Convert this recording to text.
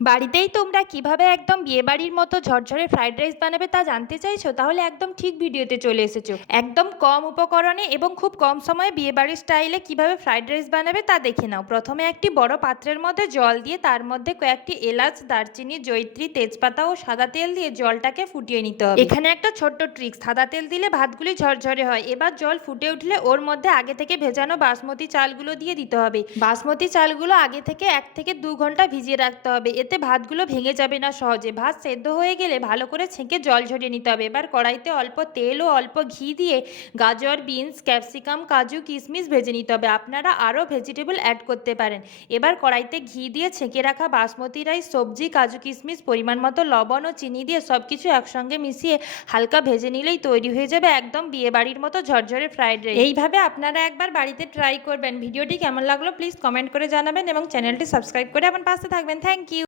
বাড়িতেই তোমরা কিভাবে একদম বিয়েবাড়ির মতো ঝরঝরে ফ্রাইড রাইস বানাবে তা জানতে চাইছো? তাহলে একদম ঠিক ভিডিওতে চলে এসেছো। একদম কম উপকরণে এবং খুব কম সময়ে বিয়েবাড়ির স্টাইলে কিভাবে ফ্রাইড রাইস বানাবে তা দেখে নাও। প্রথমে একটি বড় পাত্রের মধ্যে জল দিয়ে তার মধ্যে কয়েকটি এলাচ, দারচিনি, জয়িত্রী, তেজপাতা ও সাদা তেল দিয়ে জলটাকে ফুটিয়ে নিতে হবে। এখানে একটা ছোট্ট ট্রিক্স, সাদা তেল দিলে ভাতগুলি ঝরঝরে হয়। এবার জল ফুটে উঠলে ওর মধ্যে আগে থেকে ভেজানো বাসমতি চালগুলো দিয়ে দিতে হবে। বাসমতি চালগুলো আগে থেকে 1 থেকে 2 ঘন্টা ভিজিয়ে রাখতে হবে, এতে ভাতগুলো ভেঙে যাবে না সহজে। ভাত সেদ্ধ হয়ে গেলে ভালো করে ছেঁকে জল ঝরিয়ে নিতে হবে। এবার কড়াইতে অল্প তেল ও অল্প ঘি দিয়ে গাজর, বিনস, ক্যাপসিকাম, কাজু, কিশমিশ ভেজে নিতে হবে। আপনারা আরও ভেজিটেবল অ্যাড করতে পারেন। এবার কড়াইতে ঘি দিয়ে ছেঁকে রাখা বাসমতি রাইস, সবজি, কাজু, কিশমিশ, পরিমাণ মতো লবণ ও চিনি দিয়ে সব কিছু একসঙ্গে মিশিয়ে হালকা ভেজে নিলেই তৈরি হয়ে যাবে একদম বিয়েবাড়ির মতো ঝরঝরে ফ্রাইড রাইস। এইভাবে আপনারা একবার বাড়িতে ট্রাই করবেন। ভিডিওটি কেমন লাগলো প্লিজ কমেন্ট করে জানাবেন এবং চ্যানেলটি সাবস্ক্রাইব করে আমার পাশে থাকবেন। Thank you.